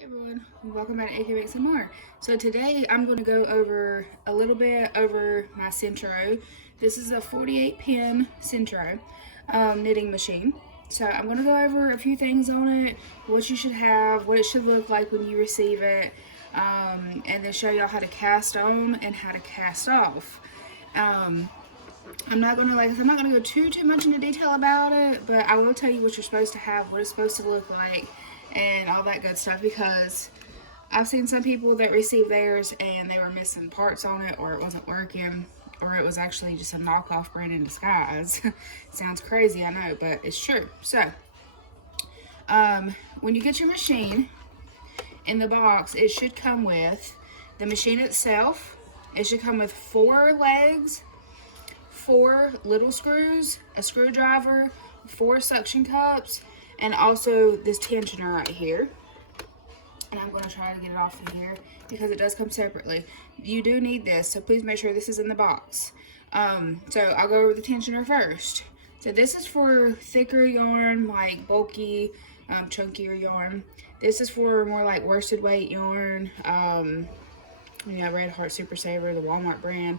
Hey everyone, welcome back to AK Makes Some More. So today I'm going to go over a little bit over my Sentro. This is a 48 pin Sentro knitting machine. So I'm going to go over a few things on it, what you should have, what it should look like when you receive it, and then show y'all how to cast on and how to cast off. I'm not gonna go too much into detail about it, but I will tell you what you're supposed to have, what it's supposed to look like, and all that good stuff, because I've seen some people that received theirs and they were missing parts on it, or it wasn't working, or it was actually just a knockoff brand in disguise. Sounds crazy, I know, but it's true. So when you get your machine in the box, it should come with the machine itself. It should come with 4 legs, 4 little screws, a screwdriver, 4 suction cups, and also this tensioner right here. And I'm going to try to get it off of here because it does come separately. You do need this, so please make sure this is in the box. So I'll go over the tensioner first. So this is for thicker yarn, like bulky, chunkier yarn. This is for more like worsted weight yarn. Red Heart Super Saver, the Walmart brand.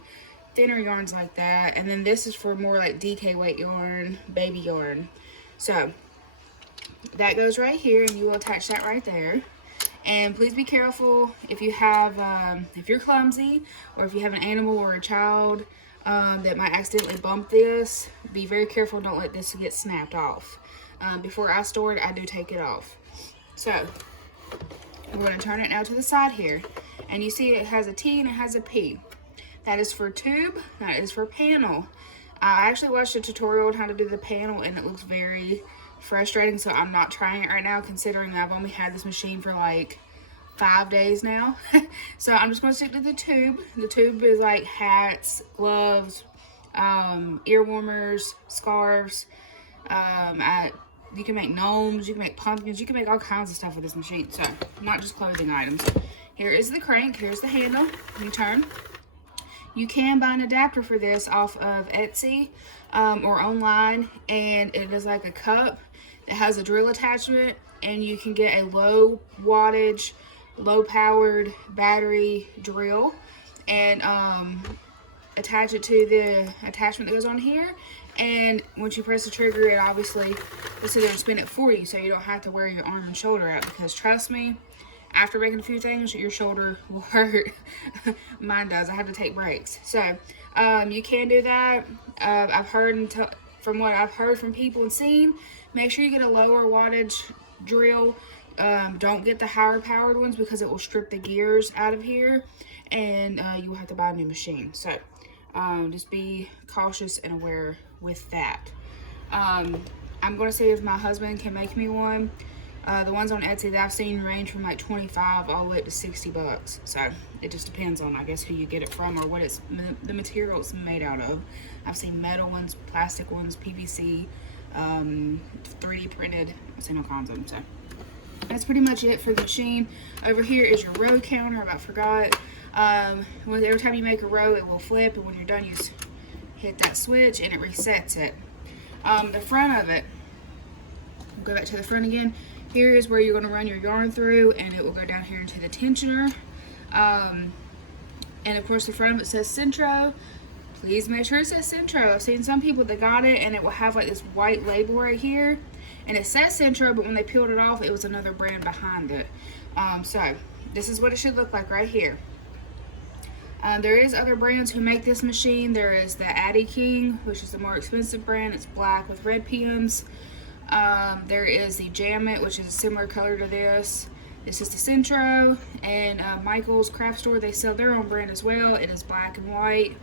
Thinner yarns like that. And then this is for more like DK weight yarn, baby yarn. So that goes right here, and you will attach that right there. And please be careful if you have, if you're clumsy, or if you have an animal or a child that might accidentally bump this. Be very careful, don't let this get snapped off. Before I store it, I do take it off. So we're going to turn it now to the side here, and you see it has a T and it has a P. That is for tube, that is for panel. I actually watched a tutorial on how to do the panel, and it looks very frustrating, so I'm not trying it right now, considering that I've only had this machine for like 5 days now. So I'm just going to stick to the tube. The tube is like hats, gloves, ear warmers, scarves. You can make gnomes, you can make pumpkins, you can make all kinds of stuff with this machine, so not just clothing items. Here is the crank, here's the handle, you turn. You can buy an adapter for this off of Etsy or online, and it is like a cup that has a drill attachment, and you can get a low wattage, low powered battery drill and attach it to the attachment that goes on here. And once you press the trigger, it obviously will sit there and spin it for you, so you don't have to wear your arm and shoulder out, because trust me, after making a few things, your shoulder will hurt. Mine does. I have to take breaks. So you can do that. From what I've heard from people and seen, make sure you get a lower wattage drill. Don't get the higher powered ones, because it will strip the gears out of here, and you will have to buy a new machine. So just be cautious and aware with that. I'm going to see if my husband can make me one. The ones on Etsy that I've seen range from like 25 all the way up to 60 bucks. So it just depends on, I guess, who you get it from or what the material it's made out of. I've seen metal ones, plastic ones, PVC, 3D printed. I've seen all kinds of them. So that's pretty much it for the machine. Over here is your row counter. I about forgot. Every time you make a row, it will flip, and when you're done, you just hit that switch and it resets it. The front of it, we'll go back to the front again. Here is where you're going to run your yarn through, and it will go down here into the tensioner. And of course, the front of it says Sentro. Please make sure it says Sentro. I've seen some people that got it, and it will have like this white label right here, and it says Sentro, but when they peeled it off, it was another brand behind it. So this is what it should look like right here. There is other brands who make this machine. There is the Addy King, which is the more expensive brand. It's black with red pins. There is the Jam It, which is a similar color to this. This is the Sentro, and Michael's Craft Store, they sell their own brand as well. It is black and white.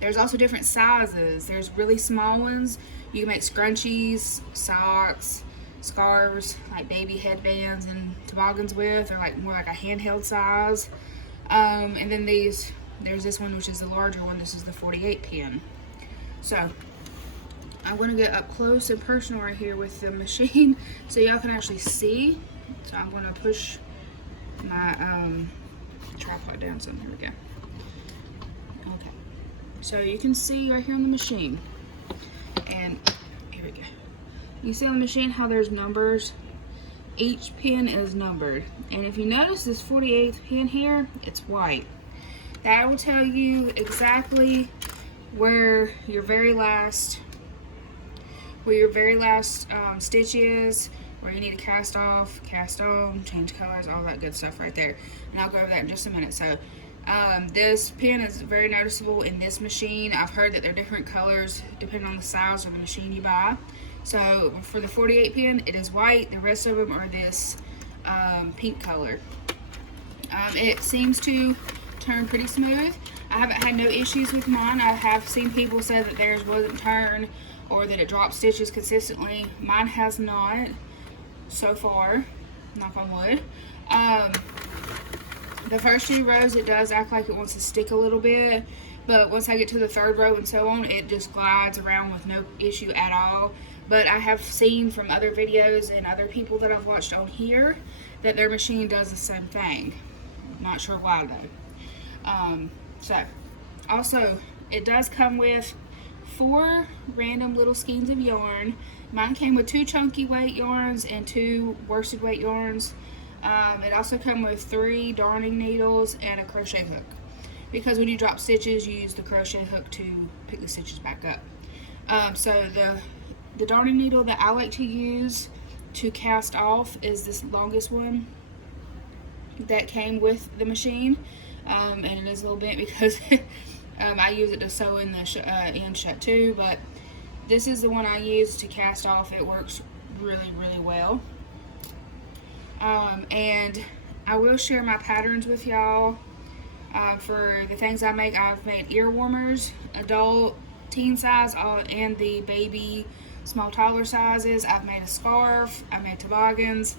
There's also different sizes. There's really small ones. You can make scrunchies, socks, scarves, like baby headbands and toboggans with, or like more like a handheld size. And then there's this one, which is the larger one. This is the 48 pin. So I'm going to get up close and personal right here with the machine so y'all can actually see. So I'm going to push my tripod down some. Here we go. Okay. So you can see right here on the machine. And here we go. You see on the machine how there's numbers each pin is numbered. And if you notice this 48th pin here, it's white. That will tell you exactly where your very last stitch is, where you need to cast off, cast on, change colors, all that good stuff right there. And I'll go over that in just a minute. So this pin is very noticeable in this machine. I've heard that they're different colors depending on the size of the machine you buy. So for the 48 pin, it is white. The rest of them are this pink color. It seems to turn pretty smooth. I haven't had no issues with mine. I have seen people say that theirs wasn't turned or that it drops stitches consistently. Mine has not so far, knock on wood. The first few rows it does act like it wants to stick a little bit, but once I get to the third row and so on, it just glides around with no issue at all. But I have seen from other videos and other people that I've watched on here that their machine does the same thing. Not sure why though. So also it does come with 4 random little skeins of yarn. Mine came with 2 chunky weight yarns and 2 worsted weight yarns. It also comes with 3 darning needles and a crochet hook, because when you drop stitches you use the crochet hook to pick the stitches back up. So the darning needle that I like to use to cast off is this longest one that came with the machine, and it is a little bent because I use it to sew in the end shut too, but this is the one I use to cast off. It works really well. And I will share my patterns with y'all. For the things I make, I've made ear warmers, adult, teen size, and the baby small toddler sizes. I've made a scarf, I made toboggans,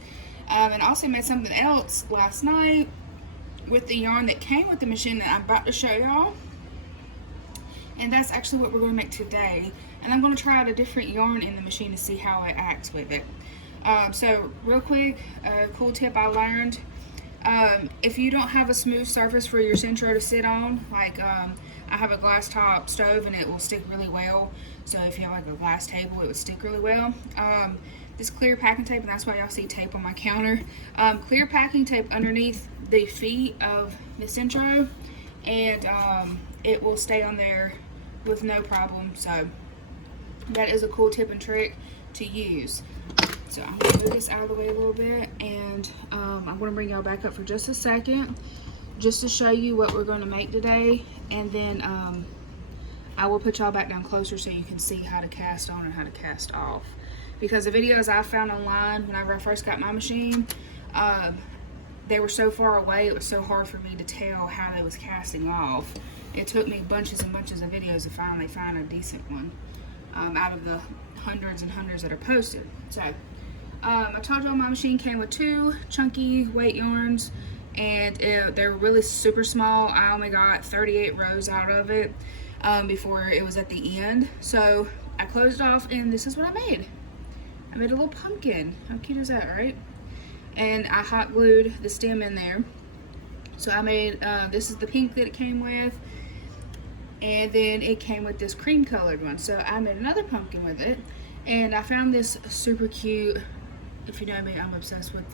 and also made something else last night with the yarn that came with the machine that I'm about to show y'all. And that's actually what we're going to make today. And I'm going to try out a different yarn in the machine to see how it acts with it. So real quick, a cool tip I learned. If you don't have a smooth surface for your Sentro to sit on, like I have a glass top stove and it will stick really well. So if you have like a glass table, it would stick really well. This clear packing tape, and that's why y'all see tape on my counter. Clear packing tape underneath the feet of the Sentro, and it will stay on there with no problem. So that is a cool tip and trick to use. So I'm going to move this out of the way a little bit, and I'm going to bring y'all back up for just a second just to show you what we're going to make today, and then I will put y'all back down closer so you can see how to cast on and how to cast off. Because the videos I found online whenever I first got my machine, they were so far away, it was so hard for me to tell how they was casting off. It took me bunches and bunches of videos to finally find a decent one out of the hundreds and hundreds that are posted. So I told y'all my machine came with 2 chunky weight yarns, and they're really super small. I only got 38 rows out of it before it was at the end. So I closed off, and this is what I made. I made a little pumpkin. How cute is that, right? And I hot glued the stem in there. So I made, this is the pink that it came with, and then it came with this cream colored one. So I made another pumpkin with it, and I found this super cute. If you know me, I'm obsessed with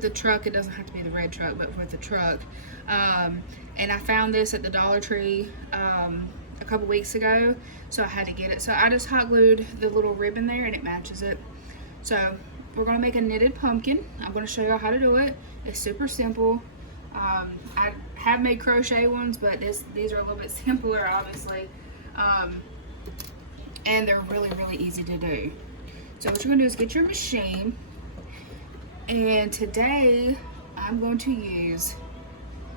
the truck. It doesn't have to be the red truck, but with the truck. And I found this at the Dollar Tree a couple weeks ago, so I had to get it. So I just hot glued the little ribbon there, and it matches it. So we're gonna make a knitted pumpkin. I'm gonna show y'all how to do it. It's super simple. I have made crochet ones, but these are a little bit simpler, obviously. And they're really easy to do. So what you're gonna do is get your machine, and today I'm going to use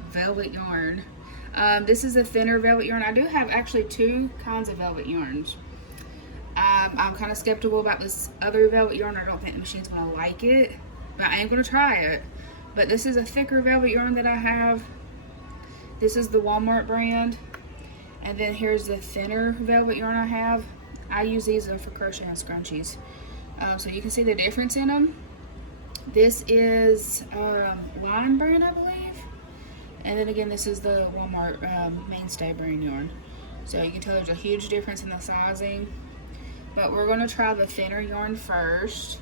velvet yarn. This is a thinner velvet yarn. I do have actually 2 kinds of velvet yarns. I'm kind of skeptical about this other velvet yarn. I don't think the machine's gonna like it, but I am gonna try it. But this is a thicker velvet yarn that I have. This is the Walmart brand, and then here's the thinner velvet yarn I have. I use these for crochet and scrunchies, so you can see the difference in them. This is Lime brand, I believe, and then again this is the Walmart Mainstay brand yarn. So you can tell there's a huge difference in the sizing. But we're going to try the thinner yarn first.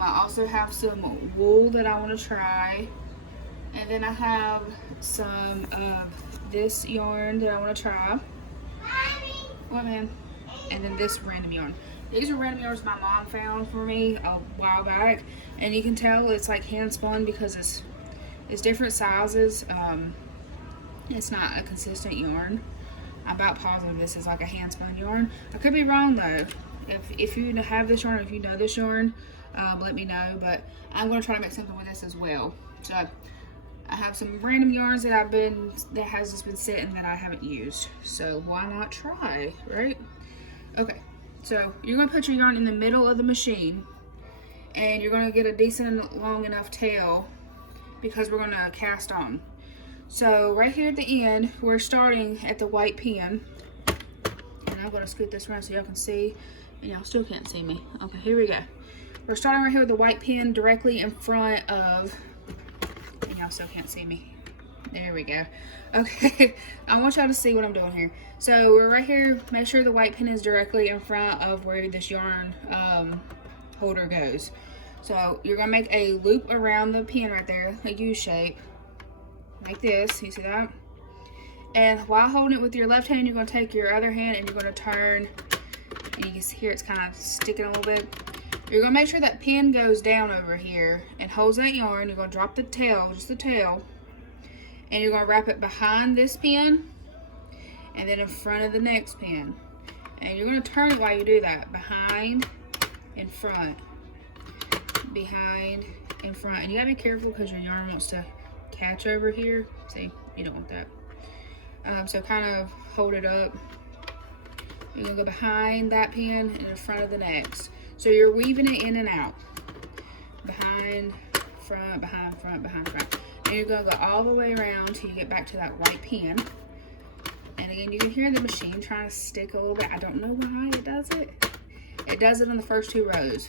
I also have some wool that I want to try. And then I have some of this yarn that I want to try. What, man? And then this random yarn. These are random yarns my mom found for me a while back. And you can tell it's like hand spun because it's different sizes. It's not a consistent yarn. I'm about positive this is like a hand spun yarn. I could be wrong though. If you have this yarn, if you know this yarn, let me know. But I'm going to try to make something with this as well. So I have some random yarns that has just been sitting that I haven't used. So why not try, right? Okay, so you're gonna put your yarn in the middle of the machine and you're gonna get a decent long enough tail because we're gonna cast on. So right here at the end, we're starting at the white pin. And I'm gonna scoot this around so y'all can see, and y'all still can't see me. Okay, here we go. We're starting right here with the white pin directly in front of, and y'all still can't see me. There we go. Okay, I want y'all to see what I'm doing here. So we're right here, make sure the white pin is directly in front of where this yarn holder goes. So you're gonna make a loop around the pin right there, a U shape, like this, you see that? And while holding it with your left hand, you're gonna take your other hand and you're gonna turn, and you can see here it's kind of sticking a little bit. You're gonna make sure that pin goes down over here and holds that yarn. You're gonna drop the tail, just the tail, and you're gonna wrap it behind this pin and then in front of the next pin. And you're gonna turn it while you do that. Behind, in front, behind, in front. And you gotta be careful because your yarn wants to catch over here. See, you don't want that. So kind of hold it up. You're gonna go behind that pin and in front of the next. So you're weaving it in and out. Behind, front, behind, front, behind, front. And you're gonna go all the way around till you get back to that white pin. And again, you can hear the machine trying to stick a little bit. I don't know why it does it. It does it on the first 2 rows,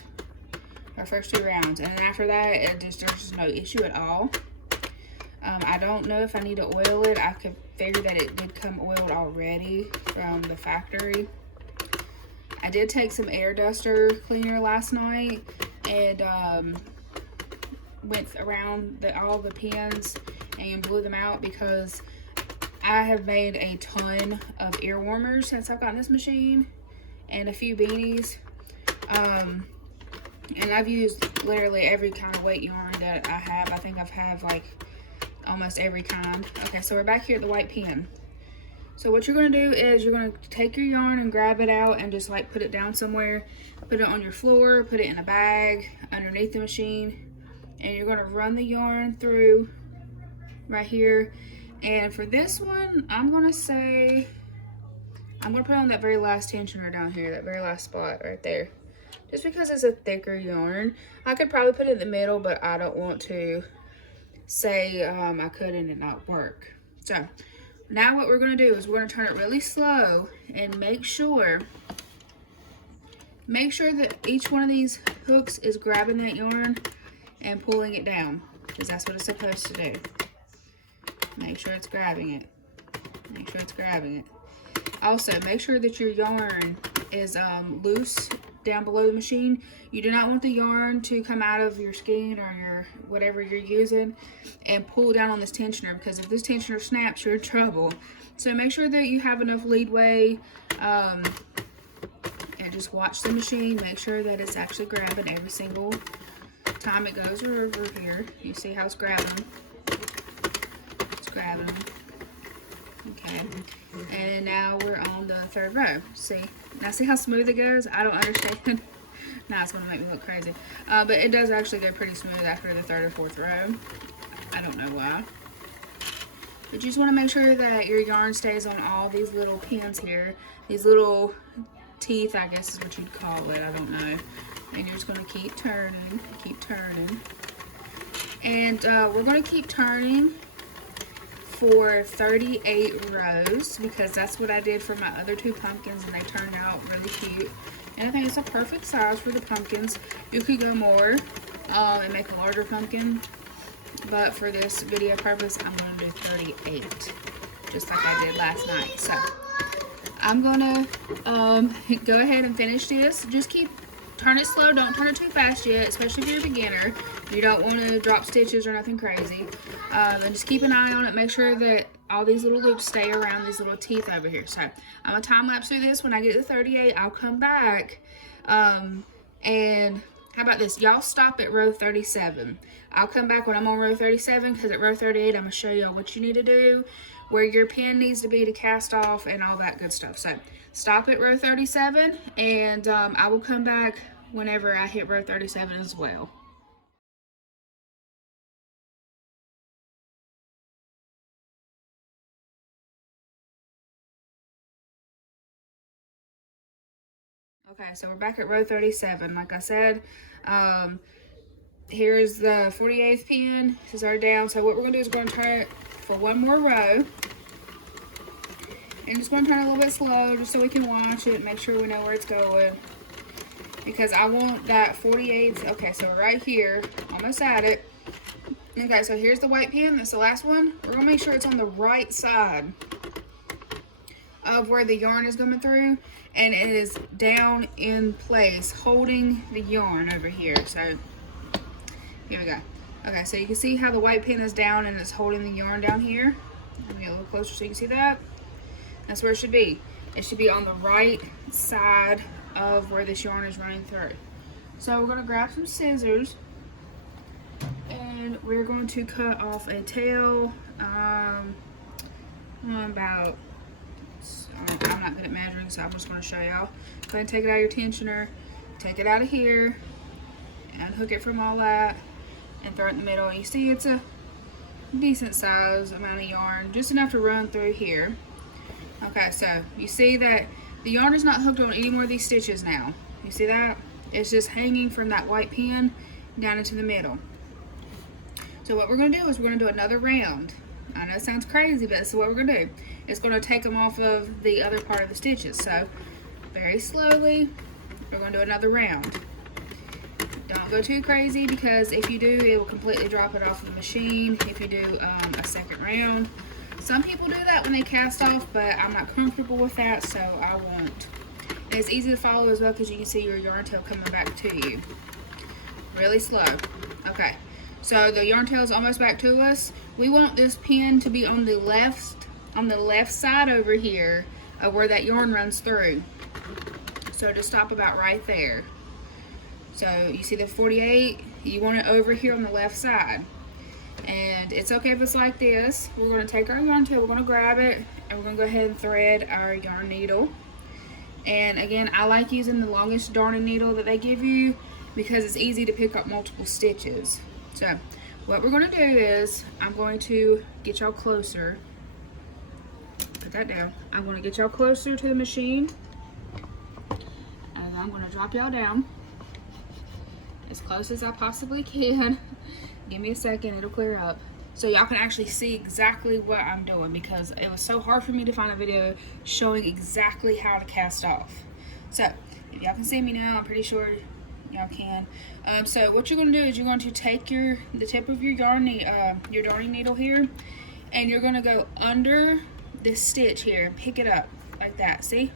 or first 2 rounds. And then after that, there's just no issue at all. I don't know if I need to oil it. I could figure that it did come oiled already from the factory. I did take some air duster cleaner last night and went around all the pins and blew them out because I have made a ton of ear warmers since I've gotten this machine and a few beanies. And I've used literally every kind of weight yarn that I have. I think I've had like almost every kind. Okay, so we're back here at the white pin. So what you're going to do is you're going to take your yarn and grab it out and just like put it down somewhere. Put it on your floor, put it in a bag underneath the machine. And you're going to run the yarn through right here. And for this one, I'm going to say, I'm going to put on that very last tensioner down here, that very last spot right there. Just because it's a thicker yarn. I could probably put it in the middle, but I don't want to say I could and it not work. So now what we're going to do is we're going to turn it really slow and make sure that each one of these hooks is grabbing that yarn and pulling it down, because that's what it's supposed to do. Make sure it's grabbing it. Make sure it's grabbing it. Also, make sure that your yarn is loose down below the machine. You do not want the yarn to come out of your skein or your whatever you're using and pull down on this tensioner, because if this tensioner snaps, you're in trouble. So make sure that you have enough leadway and just watch the machine. Make sure that it's actually grabbing every single time it goes over here. You see how it's grabbing? It's grabbing them. Okay, and now we're on the 3rd row. See, now see how smooth it goes? I don't understand. Now it's gonna make me look crazy, but it does actually go pretty smooth after the 3rd or 4th row. I don't know why, but you just want to make sure that your yarn stays on all these little pins here, these little teeth, I guess is what you'd call it. I don't know. And you're just gonna keep turning, and we're gonna keep turning for 38 rows, because that's what I did for my other 2 pumpkins, and they turned out really cute. And I think it's a perfect size for the pumpkins. You could go more and make a larger pumpkin, but for this video purpose, I'm going to do 38, just like I did last night. So I'm going to go ahead and finish this. Just keep turn it slow. Don't turn it too fast yet, especially if you're a beginner. You don't want to drop stitches or nothing crazy. And just keep an eye on it. Make sure that all these little loops stay around these little teeth over here. So I'm going to time lapse through this. When I get to 38, I'll come back. And how about this? Y'all stop at row 37. I'll come back when I'm on row 37, because at row 38, I'm going to show y'all what you need to do, where your pin needs to be to cast off, and all that good stuff. So stop at row 37, and I will come back whenever I hit row 37 as well. Okay, so we're back at row 37. Like I said, here's the 48th pin. This is our down. So what we're going to do is we're going to turn it for one more row. And just going to turn it a little bit slow just so we can watch it, make sure we know where it's going. Because I want that 48th. Okay, so we're right here, almost at it. Okay, so here's the white pin. That's the last one. We're going to make sure it's on the right side of where the yarn is coming through, and it is down in place holding the yarn over here. So here we go. Okay, so you can see how the white pin is down and it's holding the yarn down here. Let me get a little closer so you can see that. That's where it should be. It should be on the right side of where this yarn is running through. So we're going to grab some scissors and we're going to cut off a tail about, I'm not good at measuring, so I'm just going to show y'all. Go ahead and take it out of your tensioner, take it out of here, and hook it from all that, and throw it in the middle. You see it's a decent size amount of yarn, just enough to run through here. Okay, so you see that the yarn is not hooked on any more of these stitches now. You see that? It's just hanging from that white pin down into the middle. So what we're going to do is we're going to do another round. I know it sounds crazy, but this is what we're going to do. It's going to take them off of the other part of the stitches. So very slowly, we're going to do another round. Don't go too crazy, because if you do, it will completely drop it off the machine if you do a second round. Some people do that when they cast off, but I'm not comfortable with that, so I won't. And it's easy to follow as well, because you can see your yarn tail coming back to you. Really slow. Okay, so the yarn tail is almost back to us. We want this pin to be on the left side over here of where that yarn runs through. So just stop about right there. So you see the 48, you want it over here on the left side. And it's okay if it's like this. We're going to take our yarn tail, we're going to grab it, and we're going to go ahead and thread our yarn needle. And again, I like using the longest darning needle that they give you, because it's easy to pick up multiple stitches. So what we're going to do is, I'm going to get y'all closer. Put that down. I'm going to get y'all closer to the machine, and I'm going to drop y'all down as close as I possibly can. Give me a second, it'll clear up. So y'all can actually see exactly what I'm doing, because it was so hard for me to find a video showing exactly how to cast off. So if y'all can see me now, I'm pretty sure y'all can. So what you're going to do is you're going to take the tip of your darning needle here, and you're going to go under this stitch here and pick it up like that. See?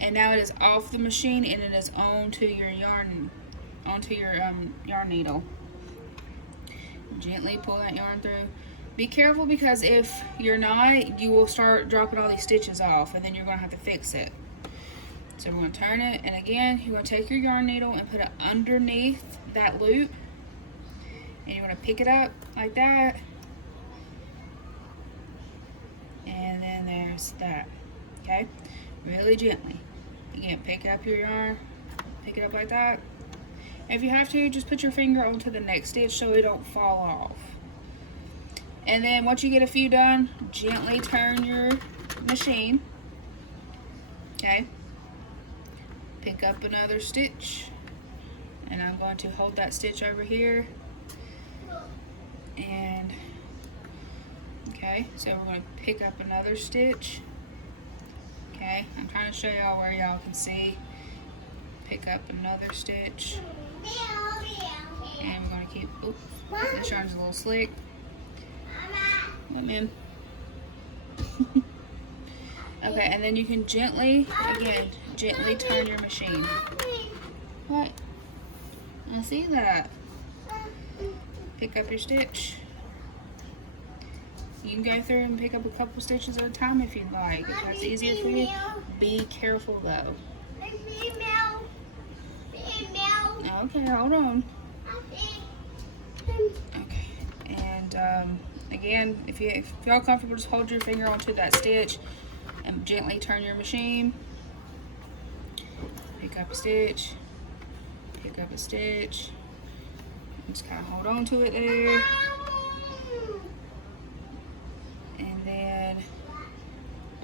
And now it is off the machine, and it is onto your yarn needle. Gently pull that yarn through. Be careful, because if you're not, you will start dropping all these stitches off, and then you're going to have to fix it. So we're going to turn it, and again, you're going to take your yarn needle and put it underneath that loop, and you're going to pick it up like that, and then there's that. Okay, really gently. Again, pick up your yarn, pick it up like that. If you have to, just put your finger onto the next stitch so it don't fall off. And then once you get a few done, gently turn your machine. Okay. Pick up another stitch. And I'm going to hold that stitch over here. And, okay, so we're going to pick up another stitch. Okay, I'm trying to show y'all where y'all can see. Pick up another stitch. And we're going to keep, oops, this yarn's a little slick. Let me in. Okay, and then you can gently, again, gently turn your machine. What? I see that. Pick up your stitch. You can go through and pick up a couple stitches at a time if you'd like. If that's easier for you. Be careful though. Okay, hold on. Okay, and again, if y'all comfortable, just hold your finger onto that stitch and gently turn your machine. Pick up a stitch. Pick up a stitch. Just kind of hold on to it there. And then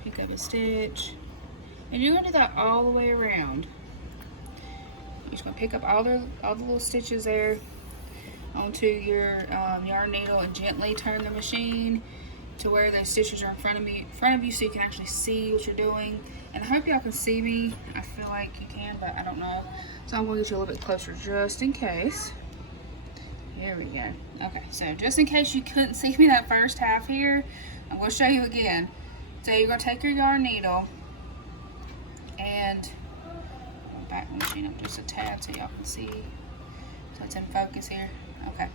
pick up a stitch. And you're gonna do that all the way around. You're just gonna pick up all the little stitches there onto your yarn needle and gently turn the machine to where those stitches are in front of you so you can actually see what you're doing. And I hope y'all can see me. I feel like you can, but I don't know. So I'm gonna get you a little bit closer just in case. Here we go. Okay, so just in case you couldn't see me that first half here, I'm going to show you again. So you're going to take your yarn needle and back the machine up just a tad so y'all can see. So it's in focus here. Okay.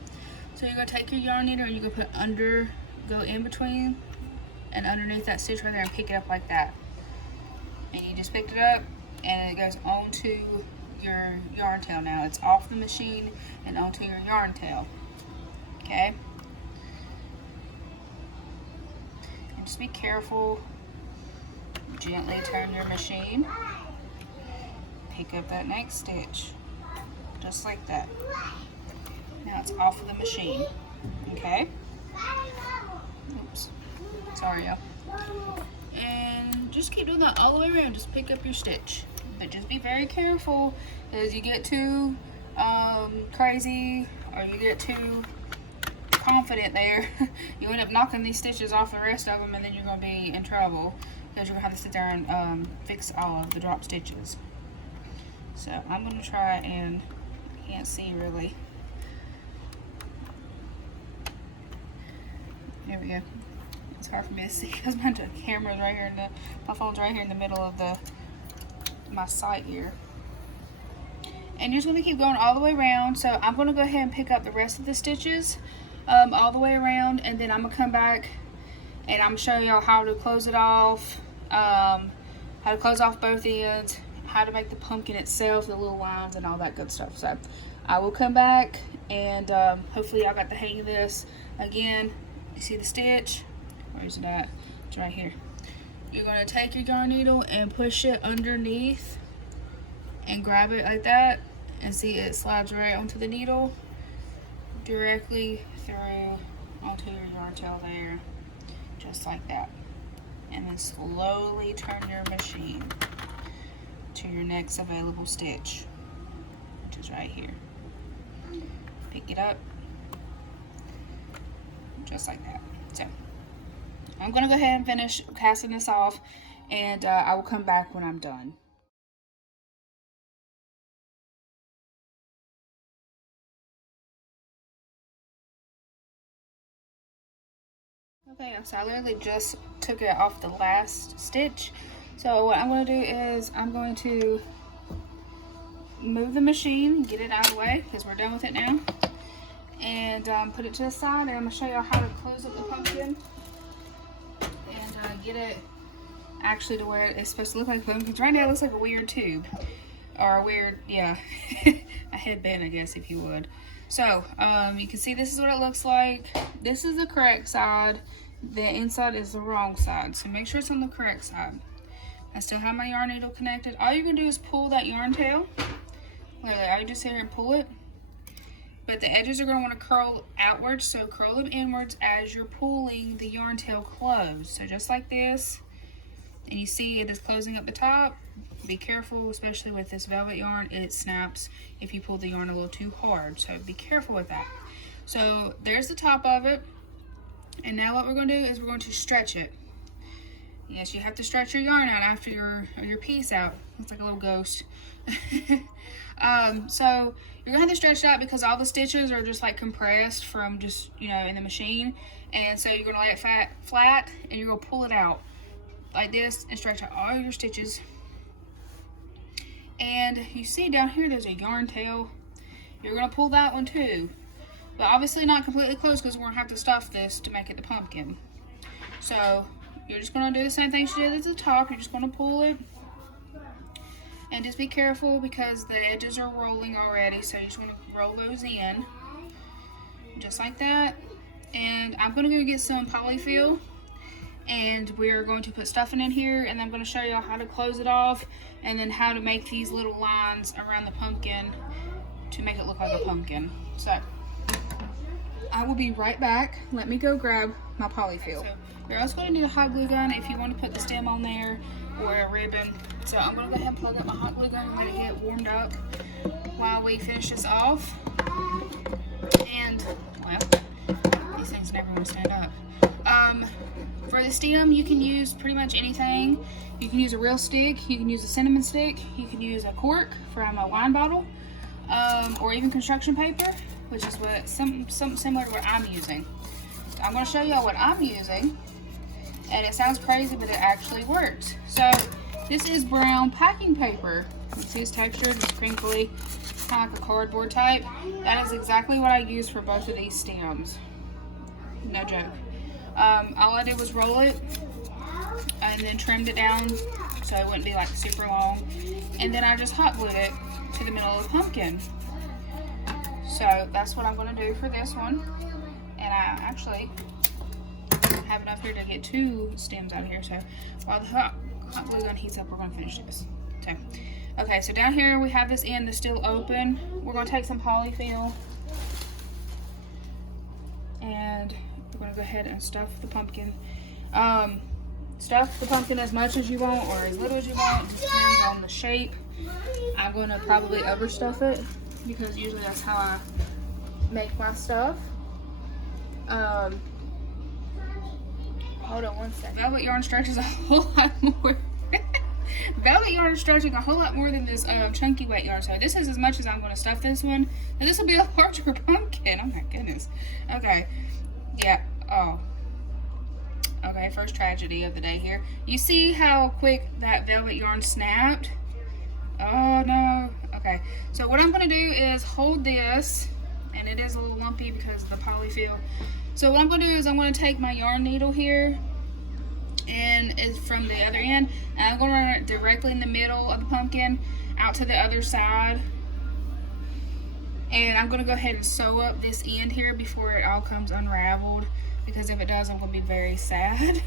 So you're going to take your yarn needle and you're going to put go in between and underneath that stitch right there and pick it up like that. And you just picked it up and it goes onto your yarn tail now. It's off the machine and onto your yarn tail. Okay? And just be careful. Gently turn your machine. Pick up that next stitch. Just like that. Now it's off of the machine. Okay? Oops. Sorry, y'all. And just keep doing that all the way around. Just pick up your stitch. But just be very careful as you get too crazy or you get too confident there. You end up knocking these stitches off the rest of them and then you're going to be in trouble because you're going to have to sit there and fix all of the drop stitches. So I'm going to try and I can't see really. There we go. It's hard for me to see because my camera's right here my phone's right here in the middle of my sight here. And you're just going to keep going all the way around. So I'm going to go ahead and pick up the rest of the stitches all the way around, and then I'm going to come back and I'm going to show y'all how to close it off, how to close off both ends, how to make the pumpkin itself, the little lines and all that good stuff. So I will come back and hopefully y'all got the hang of this. Again, you see the stitch? Where's it at? It's right here. You're going to take your yarn needle and push it underneath and grab it like that, and see it slides right onto the needle directly through onto your yarn tail there, just like that. And then slowly turn your machine to your next available stitch, which is right here. Pick it up just like that. So I'm going to go ahead and finish casting this off, and I will come back when I'm done. Okay, so I literally just took it off the last stitch. So what I'm going to do is I'm going to move the machine, get it out of the way because we're done with it now, and put it to the side, and I'm going to show y'all how to close up the pumpkin and get it actually to where it's supposed to look like a pumpkin. Right now it looks like a weird tube, or a weird, yeah, a headband, I guess, if you would. So you can see this is what it looks like. This is the correct side. The inside is the wrong side, so make sure it's on the correct side. I still have my yarn needle connected. All you're gonna do is pull that yarn tail. Literally, all you just sit here and pull it. But the edges are gonna want to curl outwards, so curl them inwards as you're pulling the yarn tail closed. So just like this, and you see it is closing up the top. Be careful, especially with this velvet yarn, it snaps if you pull the yarn a little too hard, so be careful with that. So there's the top of it, and now what we're going to do is we're going to stretch it. Yes, you have to stretch your yarn out after your piece out. Looks like a little ghost. So you're gonna have to stretch it out because all the stitches are just like compressed from just, you know, in the machine, and so you're gonna lay it flat and you're gonna pull it out like this and stretch out all your stitches. And you see down here there's a yarn tail. You're going to pull that one too. But obviously not completely closed because we're going to have to stuff this to make it the pumpkin. So you're just going to do the same thing you did at the top. You're just going to pull it. And just be careful because the edges are rolling already. So you just want to roll those in. Just like that. And I'm going to go get some polyfill. And we're going to put stuffing in here. And I'm going to show y'all how to close it off. And then how to make these little lines around the pumpkin to make it look like a pumpkin. So I will be right back. Let me go grab my polyfill. So you're also going to need a hot glue gun if you want to put the stem on there or a ribbon. So I'm going to go ahead and plug up my hot glue gun. I'm going to get warmed up while we finish this off. And, well, these things never want to stand up. For the stem, you can use pretty much anything. You can use a real stick. You can use a cinnamon stick. You can use a cork from a wine bottle. Or even construction paper, which is what something similar to what I'm using. So I'm going to show y'all what I'm using, and it sounds crazy, but it actually works. So this is brown packing paper. You see it's textured, it's crinkly, kind of like a cardboard type. That is exactly what I use for both of these stems. No joke. All I did was roll it and then trimmed it down so it wouldn't be like super long, and then I just hot glued it to the middle of the pumpkin. So that's what I'm going to do for this one. And I actually have enough here to get 2 stems out of here. So while the hot glue gun heats up, we're going to finish this. So, okay, so down here we have this end that's still open. We're going to take some polyfill and we're going to go ahead and stuff the pumpkin. Stuff the pumpkin as much as you want or as little as you want. It just depends on the shape. I'm going to probably overstuff it because usually that's how I make my stuff. Hold on one second. Velvet yarn stretches a whole lot more. Velvet yarn is stretching a whole lot more than this chunky wet yarn. So this is as much as I'm going to stuff this one. And this will be a larger pumpkin. Oh my goodness. Okay. Yeah. Oh. Okay, first tragedy of the day here. You see how quick that velvet yarn snapped? Oh no. Okay, so what I'm going to do is hold this, and it is a little lumpy because of the polyfill. So what I'm going to do is I'm going to take my yarn needle here, and it's from the other end, and I'm going to run it directly in the middle of the pumpkin out to the other side. And I'm going to go ahead and sew up this end here before it all comes unraveled, because if it does, I'm going to be very sad.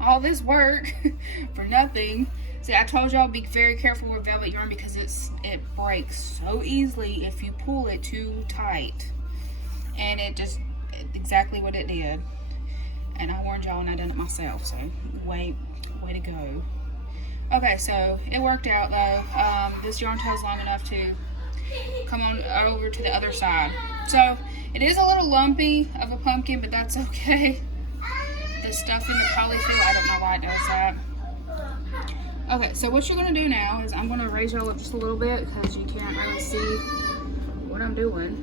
All this work for nothing. See, I told y'all be very careful with velvet yarn because it breaks so easily if you pull it too tight. And it just, exactly what it did. And I warned y'all and I done it myself, so way to go. Okay, so it worked out though. This yarn tail's long enough to come on over to the other side. So it is a little lumpy of a pumpkin, but that's okay. The stuff in the polyfill, I don't know why it does that. Okay, so what you're going to do now is I'm going to raise y'all up just a little bit because you can't really see what I'm doing.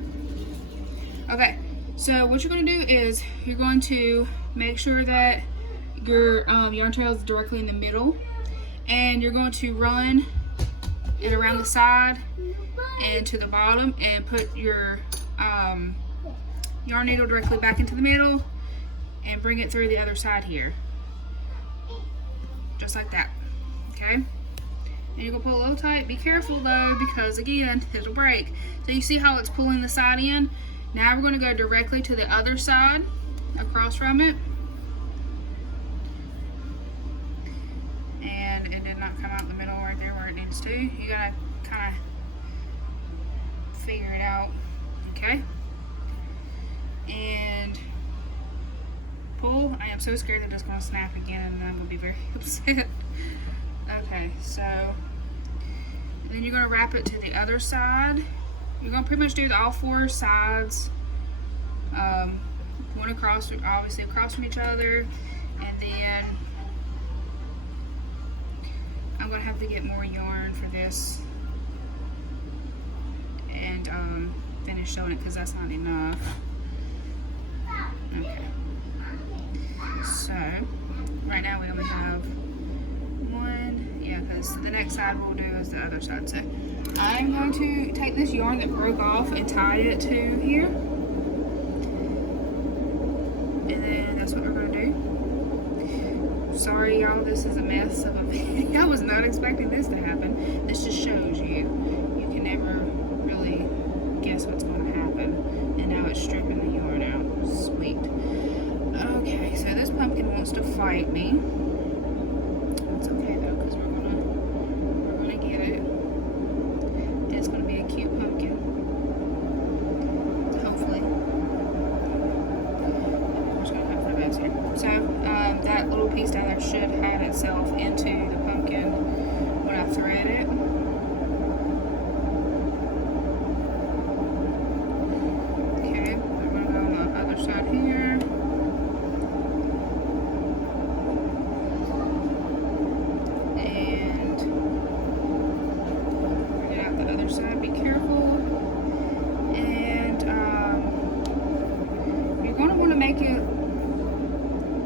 Okay, so what you're going to do is you're going to make sure that your yarn tail is directly in the middle, and you're going to run it around the side and to the bottom and put your yarn needle directly back into the middle and bring it through the other side here. Just like that. Okay? And you're going to pull a little tight. Be careful though, because again, it'll break. So you see how it's pulling the side in? Now we're going to go directly to the other side, across from it. And it did not come out in the middle right there where it needs to. You got to kind of figure it out. Okay? And pull. I am so scared that it's going to snap again and I'm going to be very upset. Okay, so then you're going to wrap it to the other side. You're going to pretty much do all 4 sides, one across, obviously across from each other, and then I'm going to have to get more yarn for this and finish sewing it because that's not enough. Okay, so right now we only have 1, Yeah, because the next side we'll do is the other side. So I'm going to take this yarn that broke off and tie it to here. And then that's what we're going to do. Sorry, y'all, this is a mess of a video. I was not expecting this to happen. This just shows you can never really guess what's going to happen. And now it's stripping the yarn out. Sweet. Okay, so this pumpkin wants to fight me. It's okay though, because we're gonna get it. It's gonna be a cute pumpkin. Hopefully. We're just gonna hope for the best here. So that little piece down there should hide itself into the pumpkin when I thread it. Okay, we're gonna go on the other side here. Side, be careful, and you're going to want to make it,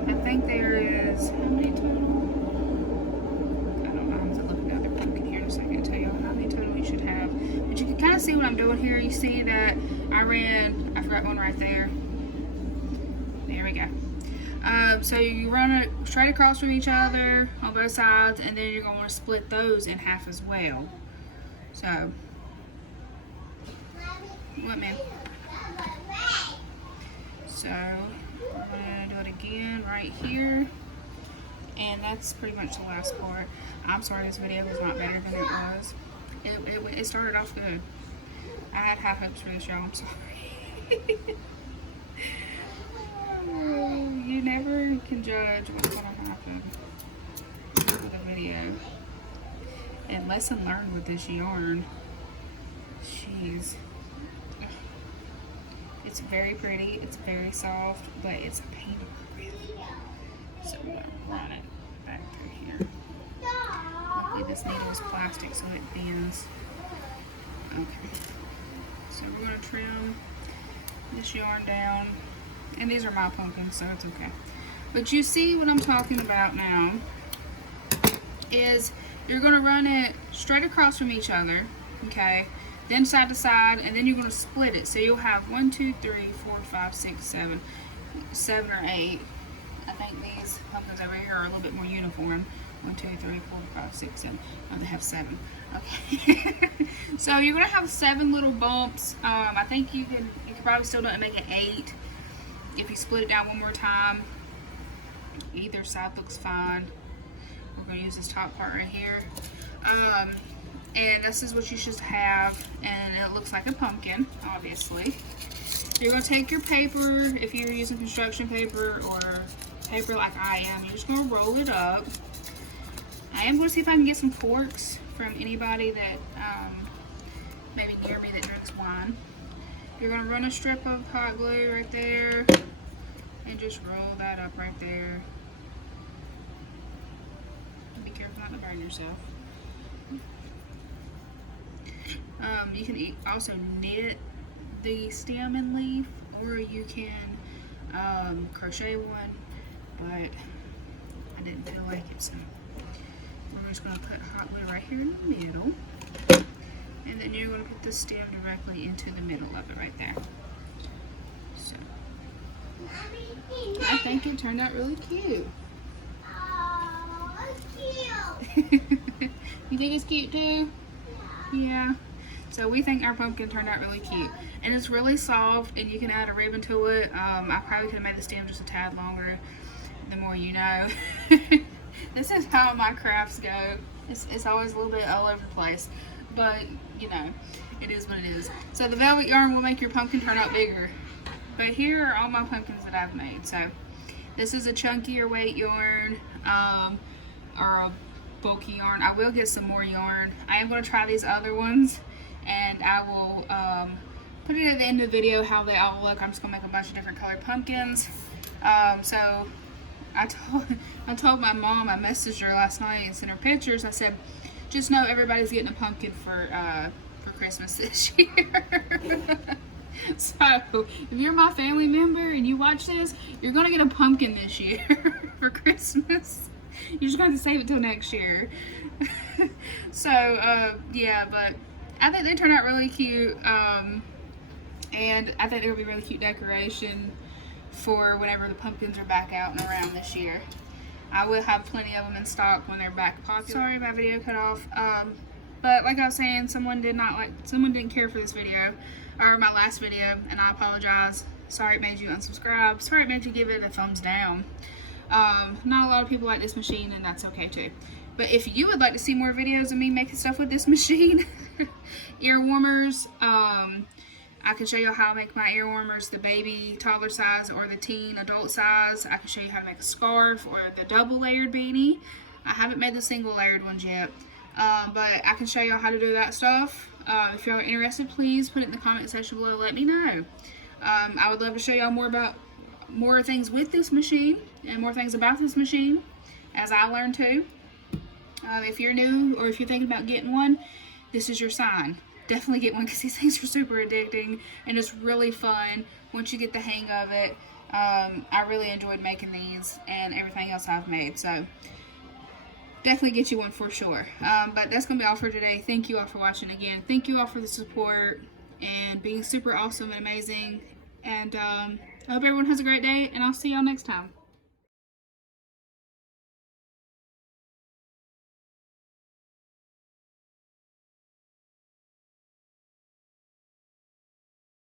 I think there is, how many total? I don't know, I'm looking at the pumpkin here in a second to tell you how many total you should have, but you can kind of see what I'm doing here. You see that I forgot one right there. There we go. So you run it straight across from each other on both sides, and then you're going to want to split those in half as well. So, what, man? So, we're going to do it again right here. And that's pretty much the last part. I'm sorry this video was not better than it was. It started off good. I had high hopes for this, y'all. I'm sorry. You never can judge what's going to happen with a video. And lesson learned with this yarn. Jeez. It's very pretty, it's very soft, but it's a pain to work with. So I'm going to run it back through here. Luckily this needle is plastic so it bends. Okay. So we're going to trim this yarn down. And these are my pumpkins, so it's okay. But you see what I'm talking about now is you're going to run it straight across from each other, okay? Then side to side, and then you're going to split it. So you'll have 1, 2, 3, 4, 5, 6, 7 or 8. I think these pumpkins over here are a little bit more uniform. 1, 2, 3, 4, 5, 6, 7. Oh, they have 7. Okay. So you're going to have 7 little bumps. I think you could probably still do it and make it 8. If you split it down one more time, either side looks fine. We're going to use this top part right here. And this is what you should have, and it looks like a pumpkin, obviously. You're going to take your paper, if you're using construction paper or paper like I am, you're just going to roll it up. I am going to see if I can get some forks from anybody that maybe near me that drinks wine. You're going to run a strip of hot glue right there and just roll that up right there. Be careful not to burn yourself. You can also knit the stem and leaf, or you can crochet one, but I didn't feel like it, so we're just going to put hot glue right here in the middle, and then you're going to put the stem directly into the middle of it right there. So I think it turned out really cute. Oh, it's cute. You think it's cute too? Yeah. So we think our pumpkin turned out really cute. And it's really soft, and you can add a ribbon to it. I probably could have made the stem just a tad longer, the more you know. This is how my crafts go. It's always a little bit all over the place. But, you know, it is what it is. So the velvet yarn will make your pumpkin turn out bigger. But here are all my pumpkins that I've made. So this is a chunkier weight yarn, or a bulky yarn. I will get some more yarn. I am going to try these other ones, and I will put it at the end of the video how they all look. I'm just going to make a bunch of different colored pumpkins. So I told my mom, I messaged her last night and sent her pictures. I said, just know everybody's getting a pumpkin for Christmas this year. So if you're my family member and you watch this, you're going to get a pumpkin this year for Christmas. You're just going to have to save it till next year. So, yeah, but I think they turn out really cute. And I think they'll be really cute decoration for whenever the pumpkins are back out and around this year. I will have plenty of them in stock when they're back popular. Sorry, my video cut off. But like I was saying, someone didn't care for this video, or my last video, and I apologize. Sorry it made you unsubscribe. Sorry it made you give it a thumbs down. Not a lot of people like this machine, and that's okay too. But if you would like to see more videos of me making stuff with this machine, ear warmers, I can show you how to make my ear warmers the baby toddler size or the teen adult size. I can show you how to make a scarf or the double layered beanie. I haven't made the single layered ones yet, but I can show you how to do that stuff. If y'all are interested, please put it in the comment section below. Let me know. I would love to show y'all more things with this machine and more things about this machine as I learn too. If you're new or if you're thinking about getting one, this is your sign. Definitely get one because these things are super addicting and it's really fun once you get the hang of it. I really enjoyed making these and everything else I've made, so definitely get you one for sure. But that's gonna be all for today. Thank you all for watching again. Thank you all for the support and being super awesome and amazing, and I hope everyone has a great day, and I'll see y'all next time.